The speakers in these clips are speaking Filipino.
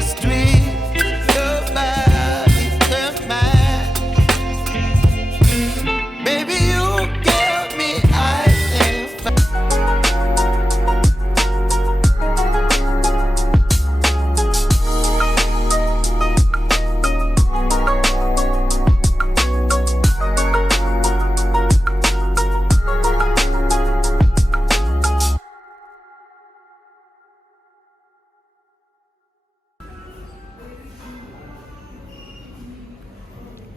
the street. Nobody can mind. Baby, you give me ice and fire.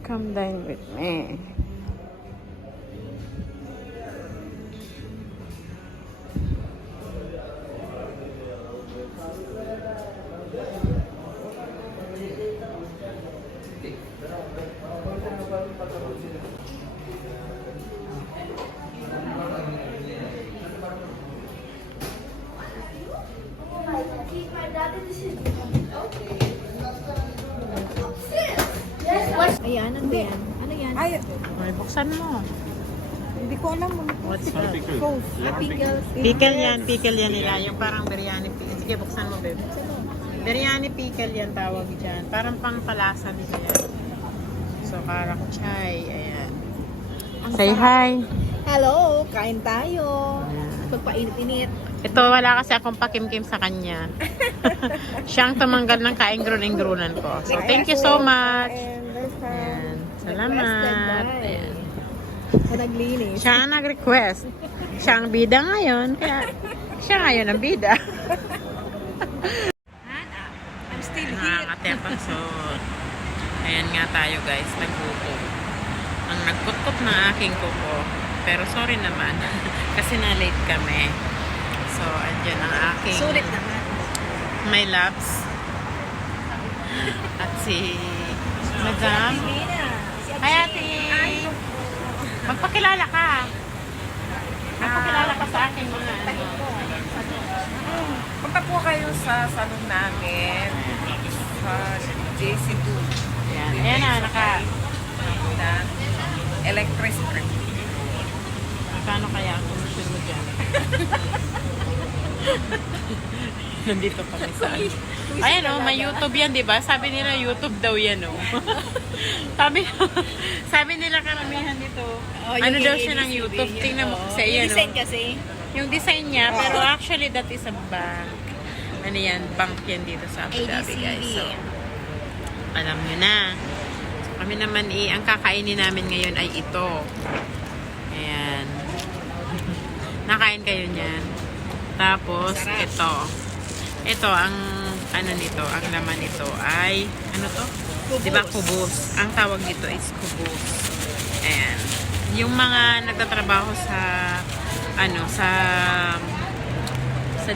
Come dine with me. Ayan, ano yan? Ano yan? Ay, buksan mo. Hindi ko alam. What's that? Pickles. Pickle yan nila. Yung parang biryani pickle. Sige, buksan mo, babe. Biryani pickle yan tawag dyan. Parang pangpalasa nila yan. So, karak chai. Ayan. Say hi. Hello, kain tayo. Pagpainit-init. Ito, wala kasi akong pakimkim sa kanya. Siyang tumanggal ng kaingron-ingrunan ko. So, thank you so much. Ayan. Salamat. Ayan. Sa naglinis. Siya ang nag-request. Siya ang bida ngayon. Kaya, siya ngayon ang bida. I'm still here. Nakakatepang so, ayan nga tayo guys, nagbuko. Ang nagkutkot ng aking kuko. Pero sorry naman, kasi na-late kami. So, andyan ang aking Sulit naman. my loves. At si Madam. Hi, ate. Magpakilala ka. Magpakilala ka sa aking mga ano. Punta po kayo sa salon namin sa JC2 Ayan, ayan na, na electricity. Magkano kaya ang commission mo dyan? Nandito kami sa ayan o, may YouTube yan, di ba? Sabi nila YouTube daw yan o. sabi nila karamihan dito. Ano daw siya ng YouTube? Tingnan mo kasi yan o. Design kasi. Yung design niya, pero actually that is a bank. Ano yan? Bank yan dito sa Abu Dhabi, guys. So, alam nyo na. So, kami naman ang kakainin namin ngayon ay ito. Ayan. Nakain kayo niyan. Tapos, ito. Ito, ang ano nito, ang laman nito ay, ano to? Di ba, kubos. Ang tawag dito is kubos. Ayan. Yung mga nagtatrabaho sa, ano, sa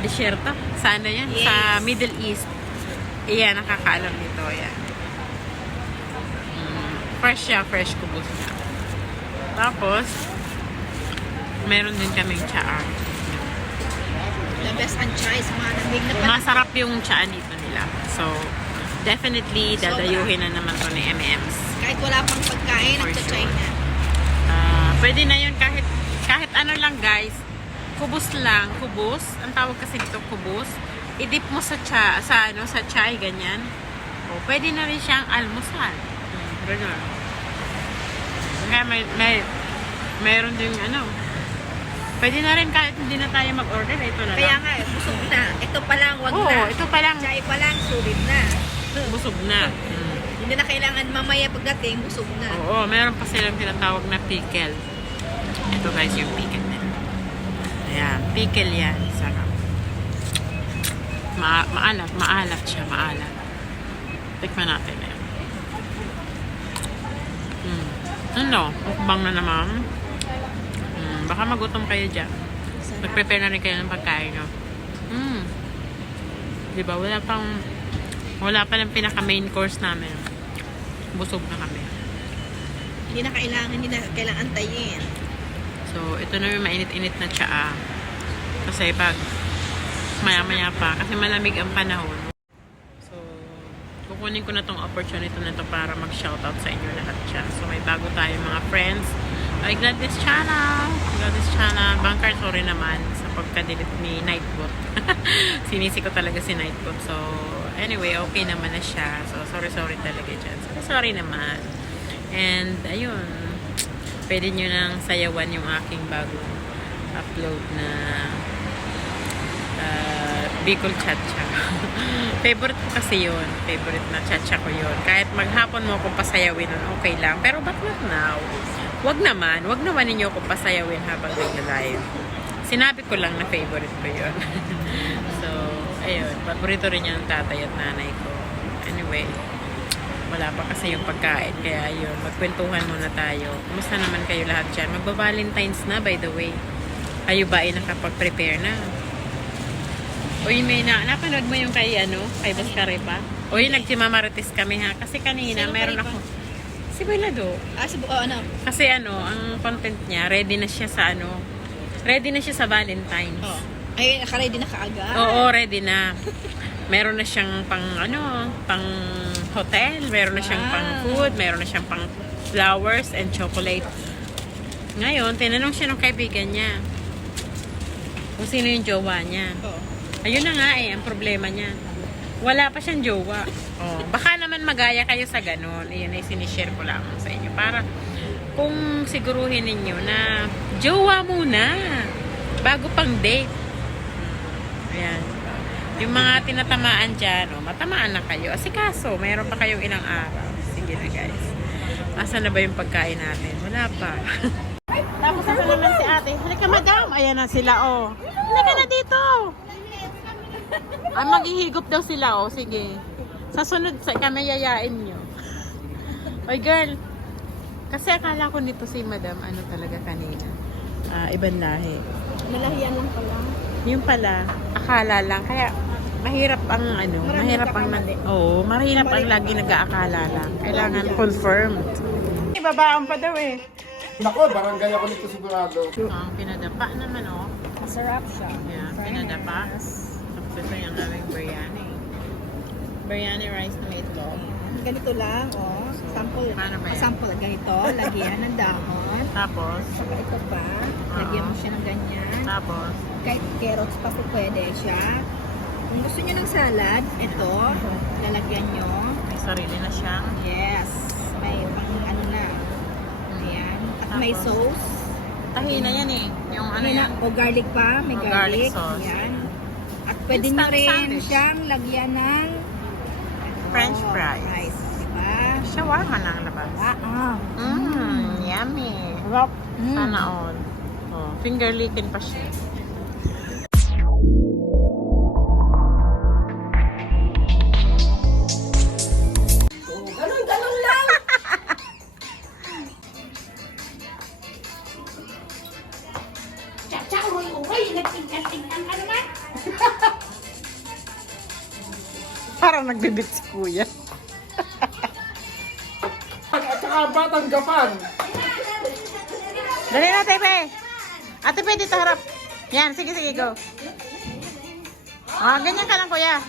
desierto. Sa ano yan? Yes. Sa Middle East. Ayan, nakakaalam nito. Ayan. Fresh siya, fresh kubos niya. Tapos, meron din kaming tsaa. The best ang chai sa mga namig na pala. Masarap yung tsaa dito nila. So, definitely, dadayuhin na naman to ni M&M's. Kahit wala pang pagkain, For nagcha-chai sure. na. Pwede na yun kahit ano lang guys. Kubos lang. Kubos. Ang tawag kasi dito kubos. I-dip mo sa sa chai, ganyan. O, pwede na rin siyang almusal. Ganyan. Kaya mayroon din ano. Pwede na rin kahit hindi na tayo mag-order. Ito na Kaya lang. nga, busog na. Ito pa lang, wag Oo, na. ito pa lang. Chai pa lang, sulit na. Busog na. Hindi na kailangan mamaya pagdating, busog na. Oo, meron pa silang tinatawag na pickle. Ito guys, yung pickle nila. Ayan, pickle yan. Sarap. Maalat siya, maalat. Tikman natin eh. Ano? Mukbang na naman. Baka magutom kayo dyan. Mag-prepare na rin kayo ng pagkain nyo. Diba? Wala pa lang pinaka main course namin. Busog na kami. Hindi na kailangan antayin. So, ito na yung mainit-init na tsaa. Kasi pag maya-maya pa, kasi malamig ang panahon. So, kukunin ko na tong opportunity na to para mag-shoutout sa inyo lahat siya. So, may bago tayo mga friends. I got this channel. Bangkar, sorry naman sa pagka-delete ni Nightbot. Sinisi ko talaga si Nightbot. So, anyway, okay naman na siya. So, sorry talaga dyan. Sorry naman. And, ayun, pwede nyo nang sayawan yung aking bagong upload na Bicol Chacha. Favorite ko kasi yun. Favorite na chacha ko yun. Kahit maghapon mo akong pasayawin nun, okay lang. Pero ba't not now? Wag naman ninyo akong pasayawin habang nag-live. Sinabi ko lang na favorite ko yun. So, ayun. Paborito rin yung tatay at nanay ko. Anyway, wala pa kasi yung pagkain. Kaya yun, magkwentuhan muna tayo. Kumusta naman kayo lahat dyan? Magba-Valentine's na, by the way. Kayo ba ay nakapag-prepare na? Uy, may napanood mo yung kay Bascare pa? Uy, nagsimamarites kami ha. Kasi kanina, Sino meron Karipa? ako. Si Bailado. Kasi ang content niya, ready na siya sa Valentine's. Oh. Ay, naka-ready na kaaga. Oo, ready na. Meron na siyang pang hotel, meron na siyang pang food, meron na siyang pang flowers and chocolate. Ngayon, tinanong siya ng kaibigan niya kung sino yung jowa niya. Oh. Ayun na nga ang problema niya. Wala pa siyang jowa. Oh, baka naman magaya kayo sa ganun. Ayun ay sinishare ko lang sa inyo. Para kung siguruhin ninyo na jowa muna bago pang date. Ayan. Yung mga tinatamaan dyan, matamaan na kayo. Asikaso, mayroon pa kayong ilang araw. Sige na guys. Asan na ba yung pagkain natin? Wala pa. Tapos na naman si ate. Halika madam. Ayan na sila Halika na dito. Ay, maghihigop daw sila Sige. Sa sunod kami yayain nyo. Oy girl. Kasi akala ko nito si madam, talaga kanina. Ibang lahi. Nalahiyan lang pala. Yung pala, akala lang. Kaya, mahirap ang mahirap ang mahirap ang lagi nag-aakala lang. Kailangan confirmed. Ibabaon pa daw Nako, barangay ako nito sigurado. Pinadapa naman Masarap siya. Yeah, pinadapa. Tapos ito yung aming biryani. Biryani rice na may itlog. Ganito lang, Sample. Paano ba yan? Sample, ganito. Lagyan ng dahon. Tapos, Saka ito pa. Lagyan mo siya ng ganyan. tapos, Kahit carrots pa po pwede siya. Kung gusto niyo ng salad, ito. Lalagyan nyo. may sarili na siyang Yes. May pang na. Ayan. At may Tapos, sauce. tahina yan Yung yan. O garlic pa. May O, garlic garlic. sauce. Ayan. At pwede nyo Instant rin sandwich. siyang lagyan ng French fries. Diba? Shawarma na ang labas. Yummy. Sana all. Finger licking pa siya. Ganun lang. Chacha, uy, nagtingkan ka naman. Parang nagbibit si kuya. At saka Batanggapan. Dali na, Tepe. Ate, pwede dito harap. Yan, sige, go. Ganyan ka lang, kuya.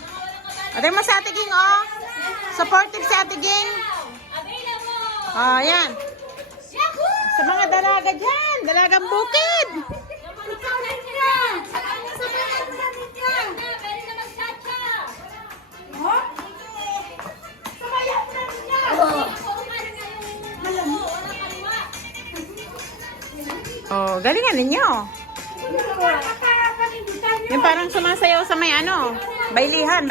Ate mo si Ate Ging, Supportive si Ate Ging. Yan. Sa mga dalaga dyan. Dalagang bukid. Galingan ninyo. Yung parang sumasayaw sa may baylihan.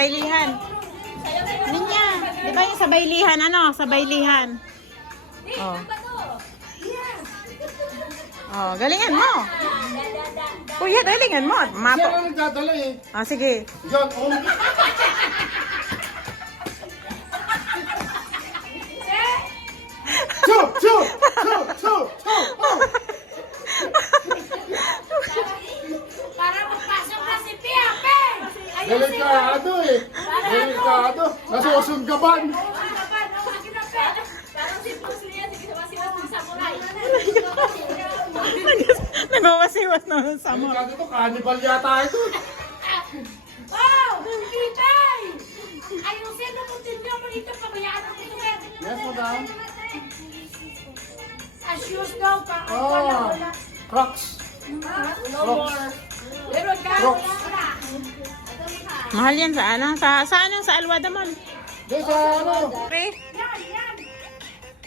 Ninya, di ba yung sa baylihan, sa baylihan? Galingan mo. Kuya, galingan mo. Siya lang nagdadala Sige. John, Para magpasok na si Piape! Delikado Delikado. Nasusunggaban. Parang si Bruce Lee yan, sige siwas ng samurai. Nagwawasiwas na ng samurai. Delikado to, cannibal yata ito. Oh! Pipay! Ayusin na continue mo dito, pabayaan mo dito. Yes, madam. As shoes daw, pa. Crocs. No more. Pero ka, Crocs. wala. Mahal yan sa ano? Sa ano? Sa Alwada Mall. Doon sa ano. Pre? Yan, yan.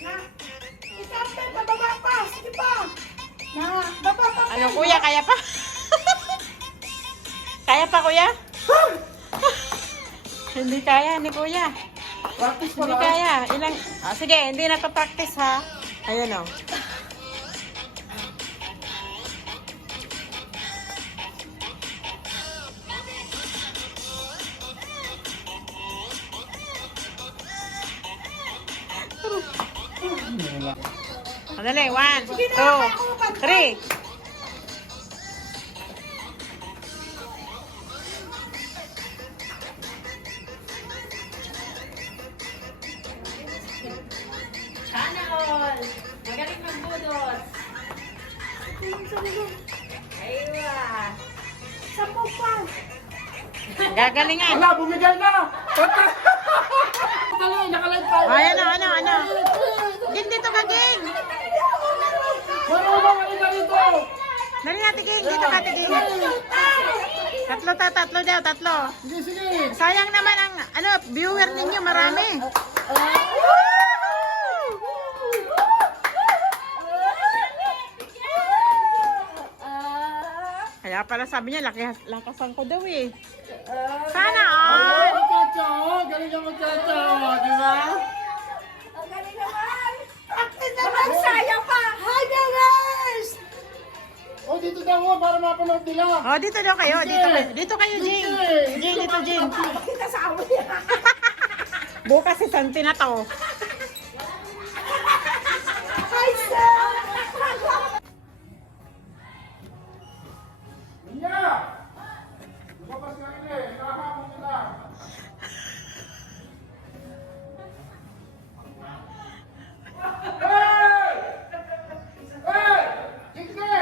Na. Isang pababa pa. Sige pa. Na, baba pa. Ano kuya? Kaya pa? Kaya pa kuya? Hindi kaya ni kuya. Practice pa Hindi lang. kaya. Ilang... sige, hindi na practice ha. Ayan o. Madali. 1, 2, 3. Sana all. Magaling magbudot. Aywa. Sampo pa. Gagalingan. Wala, bumigay na. Patay. Dali, nakalive tayo. Ayan o, ano? Ging, dito ka, Ging. Marunong ka dito. Dali natin, Ging. Dito ka, Ging. Tatlo daw. Sige, sige. Sayang naman ang viewer ninyo, marami. Kaya pala sabi niya, lakasan ko daw eh. Sana all. Muchacho, galing ang muchacho. Di ba? Ang galing naman. Practice naman. Sayang pa. Hi, viewers. O, dito daw oh, para mapanood nila. Oh, dito daw kayo. Dito kayo, Jing. Jing, dito, Jing. Kita sa amin. Bukas si Santi na to. Hi, sir. Niya! Lumabas ka rin eh. Nakahamon nila. Hey! Hey! Kikse!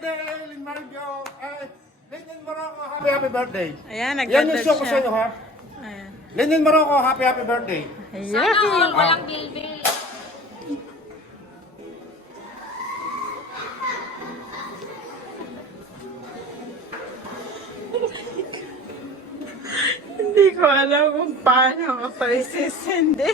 birthday, Lynn Marjo. Lennon Morocco, happy birthday. Ayan, Yan yung nag-birthday show ko sa siya. iyo, ha? Ayan. Lennon Morocco, happy birthday. Ayan. Walang bilbil. Hindi ko alam kung paano ako ito isisindi.